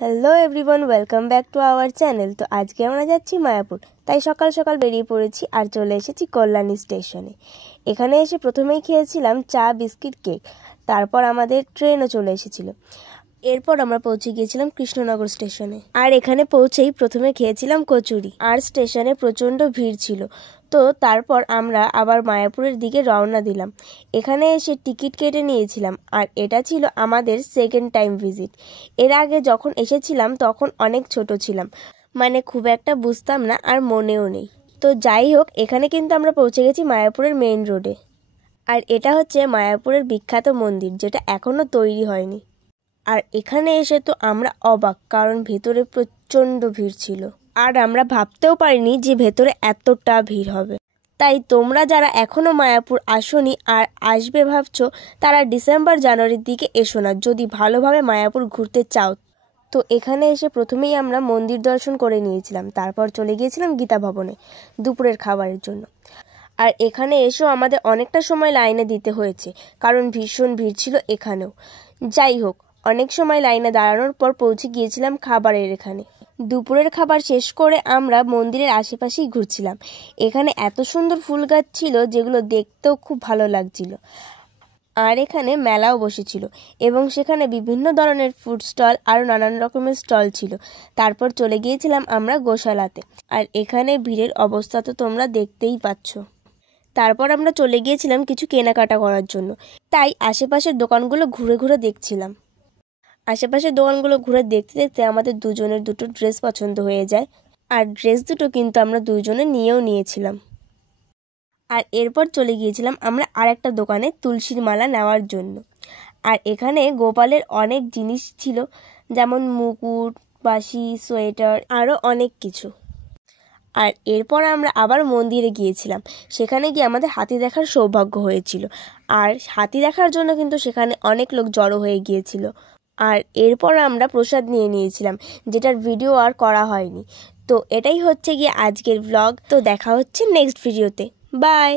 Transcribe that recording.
Hello everyone, welcome back to our channel. তো আজকে আমরা যাচ্ছি মায়াপুর, তাই সকাল সকাল বেরিয়ে পড়েছি আর চলে এসেছি কল্যাণী স্টেশনে। এখানে এসে প্রথমেই খেয়েছিলাম চা, বিস্কিট, কেক। তারপর আমাদের ট্রেনও চলে এসেছিল। এরপর আমরা পৌঁছে গিয়েছিলাম কৃষ্ণনগর স্টেশনে, আর এখানে পৌঁছেই প্রথমে খেয়েছিলাম কচুরি। আর স্টেশনে প্রচণ্ড ভিড় ছিল, তো তারপর আমরা আবার মায়াপুরের দিকে রওনা দিলাম। এখানে এসে টিকিট কেটে নিয়েছিলাম, আর এটা ছিল আমাদের সেকেন্ড টাইম ভিজিট। এর আগে যখন এসেছিলাম তখন অনেক ছোট ছিলাম, মানে খুব একটা বুঝতাম না আর মনেও নেই। তো যাই হোক, এখানে কিন্তু আমরা পৌঁছে গেছি মায়াপুরের মেইন রোডে। আর এটা হচ্ছে মায়াপুরের বিখ্যাত মন্দির, যেটা এখনও তৈরি হয়নি। আর এখানে এসে তো আমরা অবাক, কারণ ভেতরে প্রচণ্ড ভিড় ছিল। আর আমরা ভাবতেও পারিনি যে ভেতরে এতটা ভিড় হবে। তাই তোমরা যারা এখনও মায়াপুর আসোনি আর আসবে ভাবছো, তারা ডিসেম্বর জানুয়ারির দিকে এসো না, যদি ভালোভাবে মায়াপুর ঘুরতে চাও। তো এখানে এসে প্রথমেই আমরা মন্দির দর্শন করে নিয়েছিলাম, তারপর চলে গিয়েছিলাম গীতা ভবনে দুপুরের খাবারের জন্য। আর এখানে এসেও আমাদের অনেকটা সময় লাইনে দিতে হয়েছে, কারণ ভীষণ ভিড় ছিল এখানেও। যাই হোক, অনেক সময় লাইনে দাঁড়ানোর পর পৌঁছে গিয়েছিলাম খাবারের এখানে। দুপুরের খাবার শেষ করে আমরা মন্দিরের আশেপাশেই ঘুরছিলাম। এখানে এত সুন্দর ফুল গাছ ছিল, যেগুলো দেখতেও খুব ভালো লাগছিল। আর এখানে মেলাও বসেছিল, এবং সেখানে বিভিন্ন ধরনের ফুড স্টল আর নানান রকমের স্টল ছিল। তারপর চলে গিয়েছিলাম আমরা গোশালাতে, আর এখানে ভিড়ের অবস্থা তো তোমরা দেখতেই পাচ্ছ। তারপর আমরা চলে গিয়েছিলাম কিছু কেনাকাটা করার জন্য, তাই আশেপাশের দোকানগুলো ঘুরে ঘুরে দেখছিলাম। আশেপাশের দোকানগুলো ঘুরে দেখতে দেখতে আমাদের দুজনের দুটো ড্রেস পছন্দ হয়ে যায়, আর ড্রেস দুটো কিন্তু আমরা দুজনে নিয়েও নিয়েছিলাম। আর এরপর চলে গিয়েছিলাম আমরা আরেকটা দোকানে তুলসীর মালা নেওয়ার জন্য। আর এখানে গোপালের অনেক জিনিস ছিল, যেমন মুকুট, বাঁশি, সোয়েটার, আরও অনেক কিছু। আর এরপর আমরা আবার মন্দিরে গিয়েছিলাম। সেখানে গিয়ে আমাদের হাতি দেখার সৌভাগ্য হয়েছিল, আর হাতি দেখার জন্য কিন্তু সেখানে অনেক লোক জড়ো হয়ে গিয়েছিল। আর এরপর আমরা প্রসাদ নিয়ে নিয়েছিলাম, যেটার ভিডিও আর করা হয়নি। তো এটাই হচ্ছে গিয়ে আজকের ব্লগ। তো দেখা হচ্ছে নেক্সট ভিডিওতে। বাই।